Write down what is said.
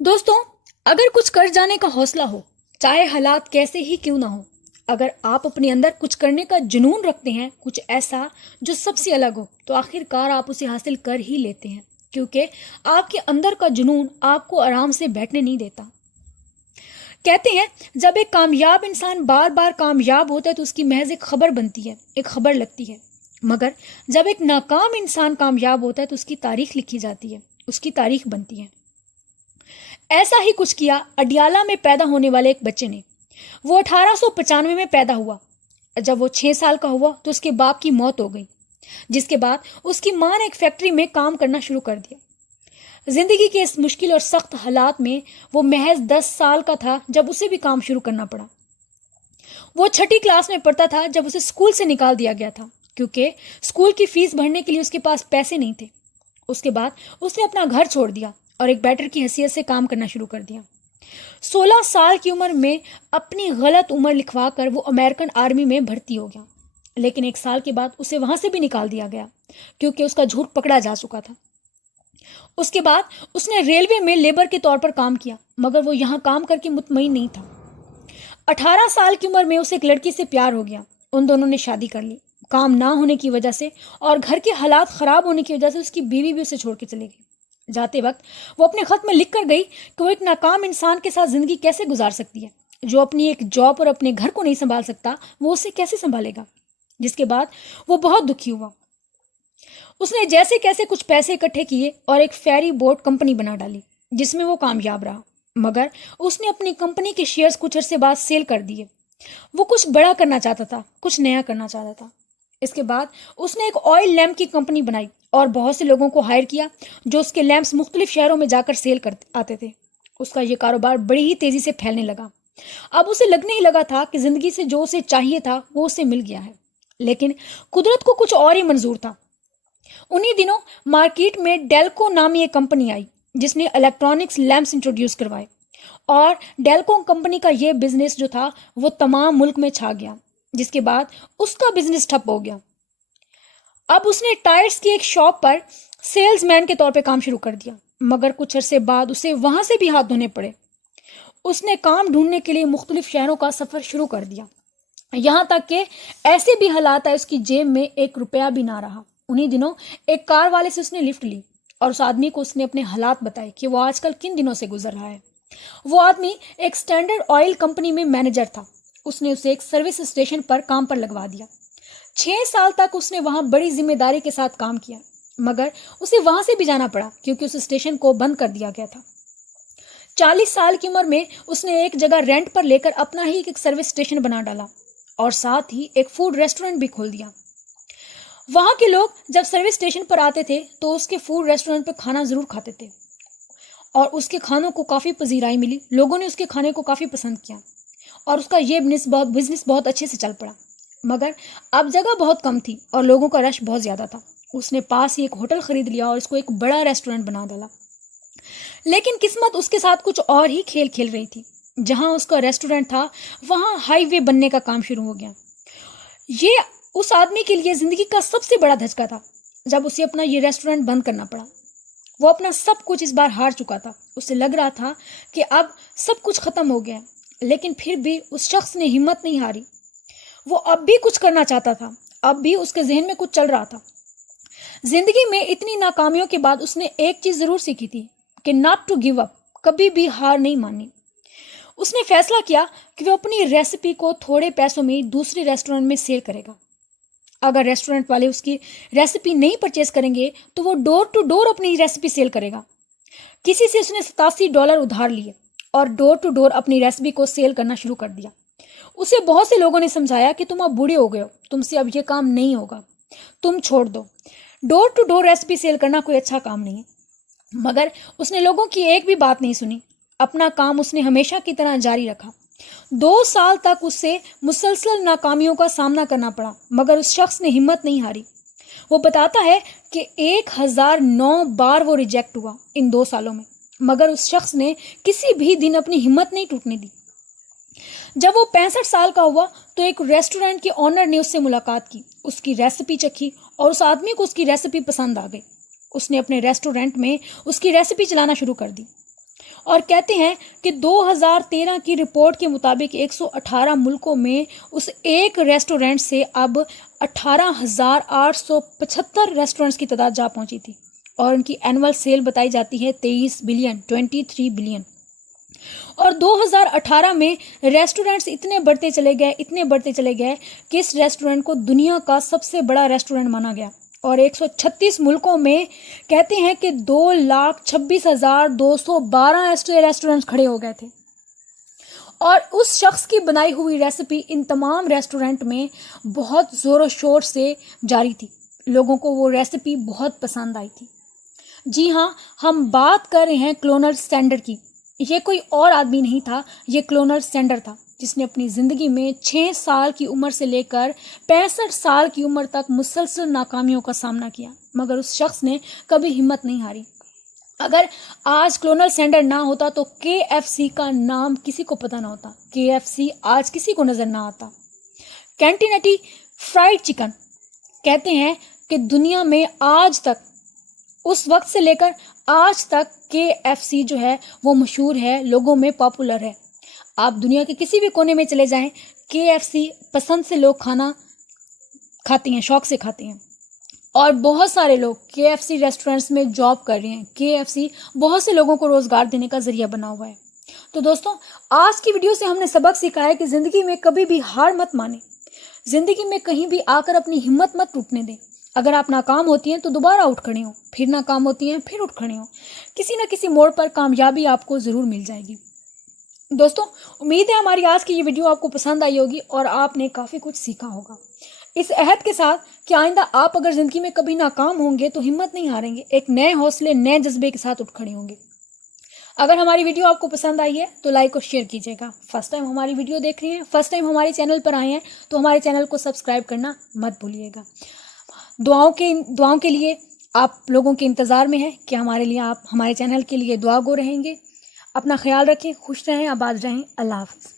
दोस्तों, अगर कुछ कर जाने का हौसला हो, चाहे हालात कैसे ही क्यों ना हो, अगर आप अपने अंदर कुछ करने का जुनून रखते हैं, कुछ ऐसा जो सबसे अलग हो, तो आखिरकार आप उसे हासिल कर ही लेते हैं, क्योंकि आपके अंदर का जुनून आपको आराम से बैठने नहीं देता। कहते हैं, जब एक कामयाब इंसान बार बार कामयाब होता है तो उसकी महज एक खबर बनती है, एक खबर लगती है। मगर जब एक नाकाम इंसान कामयाब होता है तो उसकी तारीख लिखी जाती है, उसकी तारीख बनती है। ऐसा ही कुछ किया अडियाला में पैदा होने वाले एक बच्चे ने। वो 1895 में पैदा हुआ। जब वो 6 साल का हुआ तो उसके बाप की मौत हो गई, जिसके बाद उसकी माँ ने एक फैक्ट्री में काम करना शुरू कर दिया। जिंदगी के इस मुश्किल और सख्त हालात में वो महज 10 साल का था जब उसे भी काम शुरू करना पड़ा। वो छठी क्लास में पढ़ता था जब उसे स्कूल से निकाल दिया गया था, क्योंकि स्कूल की फीस भरने के लिए उसके पास पैसे नहीं थे। उसके बाद उसने अपना घर छोड़ दिया और एक बैटर की हैसियत से काम करना शुरू कर दिया। 16 साल की उम्र में अपनी गलत उम्र लिखवा कर वो अमेरिकन आर्मी में भर्ती हो गया, लेकिन 1 साल के बाद उसे वहां से भी निकाल दिया गया क्योंकि उसका झूठ पकड़ा जा चुका था। उसके बाद उसने रेलवे में लेबर के तौर पर काम किया, मगर वो यहाँ काम करके मुतमईन नहीं था। 18 साल की उम्र में उसे एक लड़की से प्यार हो गया। उन दोनों ने शादी कर ली। काम ना होने की वजह से और घर के हालात खराब होने की वजह से उसकी बीवी भी उसे छोड़ के चली गई। जाते वक्त वो अपने खत में लिख कर गई कि वो एक नाकाम इंसान के साथ जिंदगी कैसे गुजार सकती है। जो अपनी एक जॉब और अपने घर को नहीं संभाल सकता, वो उसे कैसे संभालेगा। जिसके बाद वो बहुत दुखी हुआ। उसने जैसे कैसे कुछ पैसे इकट्ठे किए और एक फेरी बोट कंपनी बना डाली, जिसमें वो कामयाब रहा। मगर उसने अपनी कंपनी के शेयर्स कुछ अरसे बाद सेल कर दिए। वो कुछ बड़ा करना चाहता था, कुछ नया करना चाहता था। इसके बाद उसने एक ऑयल लैम्प की कंपनी बनाई और बहुत से लोगों को हायर किया जो उसके लैंप्स मुख्तलिफ शहरों में जाकर सेल कर आते थे। उसका ये कारोबार बड़ी ही तेजी से फैलने लगा। अब उसे लगने ही लगा था कि जिंदगी से जो उसे चाहिए था वो उसे मिल गया है, लेकिन कुदरत को कुछ और ही मंजूर था। उन्हीं दिनों मार्केट में डेल्को नामी एक कंपनी आई जिसने इलेक्ट्रॉनिक्स लैंप्स इंट्रोड्यूस करवाए, और डेल्को कंपनी का यह बिजनेस जो था वो तमाम मुल्क में छा गया। जिसके बाद उसका बिजनेस ठप हो गया। अब उसने टायर्स की एक शॉप पर सेल्समैन के तौर पे काम शुरू कर दिया, मगर कुछ अरसे बाद उसे वहां से भी हाथ धोने पड़े। उसने काम ढूंढने के लिए मुख्तलिफ शहरों का सफर शुरू कर दिया, यहां तक कि ऐसे भी हालात आए उसकी जेब में 1 रुपया भी ना रहा। उन्हीं दिनों एक कार वाले से उसने लिफ्ट ली और उस आदमी को उसने अपने हालात बताए कि वो आजकल किन दिनों से गुजर रहा है। वो आदमी एक स्टैंडर्ड ऑयल कंपनी में मैनेजर था। उसने उसे एक सर्विस स्टेशन पर काम पर लगवा दिया। 6 साल तक उसने वहां बड़ी जिम्मेदारी के साथ काम किया, मगर उसे वहां से भी जाना पड़ा क्योंकि उस स्टेशन को बंद कर दिया गया था। 40 साल की उम्र में उसने एक जगह रेंट पर लेकर अपना ही एक सर्विस स्टेशन बना डाला और साथ ही एक फूड रेस्टोरेंट भी खोल दिया। वहां के लोग जब सर्विस स्टेशन पर आते थे तो उसके फूड रेस्टोरेंट पर खाना जरूर खाते थे और उसके खानों को काफी पजीराई मिली। लोगों ने उसके खाने को काफी पसंद किया और उसका ये बिजनेस बहुत अच्छे से चल पड़ा। मगर अब जगह बहुत कम थी और लोगों का रश बहुत ज्यादा था। उसने पास ही एक होटल खरीद लिया और इसको एक बड़ा रेस्टोरेंट बना डाला। लेकिन किस्मत उसके साथ कुछ और ही खेल खेल रही थी। जहां उसका रेस्टोरेंट था वहां हाईवे बनने का काम शुरू हो गया। ये उस आदमी के लिए जिंदगी का सबसे बड़ा धचका था जब उसे अपना ये रेस्टोरेंट बंद करना पड़ा। वो अपना सब कुछ इस बार हार चुका था। उसे लग रहा था कि अब सब कुछ खत्म हो गया, लेकिन फिर भी उस शख्स ने हिम्मत नहीं हारी। वो अब भी कुछ करना चाहता था, अब भी उसके जहन में कुछ चल रहा था। जिंदगी में इतनी नाकामियों के बाद उसने एक चीज जरूर सीखी थी कि नॉट टू गिव अप, कभी भी हार नहीं माननी। उसने फैसला किया कि वो अपनी रेसिपी को थोड़े पैसों में दूसरे रेस्टोरेंट में सेल करेगा। अगर रेस्टोरेंट वाले उसकी रेसिपी नहीं परचेज करेंगे तो वो डोर टू डोर अपनी रेसिपी सेल करेगा। किसी से उसने $87 उधार लिए और डोर टू डोर अपनी रेसिपी को सेल करना शुरू कर दिया। उसे बहुत से लोगों ने समझाया कि तुम अब बूढ़े हो गए हो, तुमसे अब ये काम नहीं होगा, तुम छोड़ दो, door to door recipe sell करना कोई अच्छा काम नहीं है। मगर उसने लोगों की एक भी बात नहीं सुनी। अपना काम उसने हमेशा की तरह जारी रखा। 2 साल तक उससे मुसलसल नाकामियों का सामना करना पड़ा, मगर उस शख्स ने हिम्मत नहीं हारी। वो बताता है कि 1009 बार वो रिजेक्ट हुआ इन 2 सालों में, मगर उस शख्स ने किसी भी दिन अपनी हिम्मत नहीं टूटने दी। जब वो 65 साल का हुआ तो एक रेस्टोरेंट के ऑनर ने उससे मुलाकात की, उसकी रेसिपी चखी और उस आदमी को उसकी रेसिपी पसंद आ गई। उसने अपने रेस्टोरेंट में उसकी रेसिपी चलाना शुरू कर दी اور کہتے ہیں کہ 2013 کی رپورٹ کے مطابق 118 ملکوں میں اس ایک ریسٹورینٹ سے اب 18,875 ریسٹورینٹس کی تعداد جا پہنچی تھی، اور ان کی اینول سیل بتائی جاتی ہے 23 بلین۔ اور 2018 میں ریسٹورینٹس اتنے بڑھتے چلے گئے کہ اس ریسٹورینٹ کو دنیا کا سب سے بڑا ریسٹورینٹ مانا گیا، اور 136 ملکوں میں کہتے ہیں کہ 2,26,212 ریسٹورینٹس کھڑے ہو گئے تھے۔ اور اس شخص کی بنائی ہوئی ریسیپی ان تمام ریسٹورینٹ میں بہت زور و شور سے جاری تھی، لوگوں کو وہ ریسیپی بہت پسند آئی تھی۔ جی ہاں، ہم بات کر رہے ہیں کلونل سینڈر کی۔ یہ کوئی اور آدمی نہیں تھا، یہ کلونل سینڈر تھا، جس نے اپنی زندگی میں 6 سال کی عمر سے لے کر 65 سال کی عمر تک مسلسل ناکامیوں کا سامنا کیا، مگر اس شخص نے کبھی ہمت نہیں ہاری۔ اگر آج کلونل سینڈر نہ ہوتا تو KFC کا نام کسی کو پتہ نہ ہوتا، KFC آج کسی کو نظر نہ آتا۔ کینٹینٹی فرائیڈ چکن کہتے ہیں کہ دنیا میں آج تک، اس وقت سے لے کر آج تک KFC جو ہے وہ مشہور ہے، لوگوں میں پاپولر ہے۔ آپ دنیا کے کسی بھی کونے میں چلے جائیں، KFC پسند سے لوگ کھانا کھاتے ہیں، شوق سے کھاتے ہیں، اور بہت سارے لوگ KFC ریسٹورینٹس میں جاب کر رہے ہیں۔ KFC بہت سے لوگوں کو روزگار دینے کا ذریعہ بنا ہوا ہے۔ تو دوستوں، آج کی ویڈیو سے ہم نے سبق سیکھا ہے کہ زندگی میں کبھی بھی ہار مت مانیں، زندگی میں کہیں بھی آ کر اپنی ہمت مت ٹوٹنے دیں۔ اگر آپ ناکام ہوتی ہیں تو دوبارہ اٹھ کھڑے ہوں، پھر ناکام ہوتی ہیں پھر اٹھ کھڑے ہوں، کسی نہ کسی موڑ پر کامیابی آپ کو ضرور مل جائے گی۔ دوستوں، امید ہے ہماری آج کی یہ ویڈیو آپ کو پسند آئی ہوگی اور آپ نے کافی کچھ سیکھا ہوگا، اس عہد کے ساتھ کہ آئندہ آپ اگر زندگی میں کبھی ناکام ہوں گے تو ہمت نہیں ہاریں گے، ایک نئے حوصلے، نئے جذبے کے ساتھ اٹھ کھڑے ہوں گے۔ اگر ہماری ویڈیو آپ کو پسند آئی ہے تو لائک اور شیئر کیجیے گا۔ فرسٹ ٹائم ہماری ویڈیو دیکھ رہے ہیں، فرسٹ ٹائم ہمارے چینل پر آئے ہیں تو ہمارے چینل کو سبسکرائب کرنا مت بھولیے گا۔ دعاؤں کے لیے آپ لوگوں کے انتظار میں ہیں کہ آپ ہمارے چینل کے لیے دعا گو رہیں گے۔ اپنا خیال رکھیں، خوش رہیں، آباد رہیں۔ اللہ حافظ۔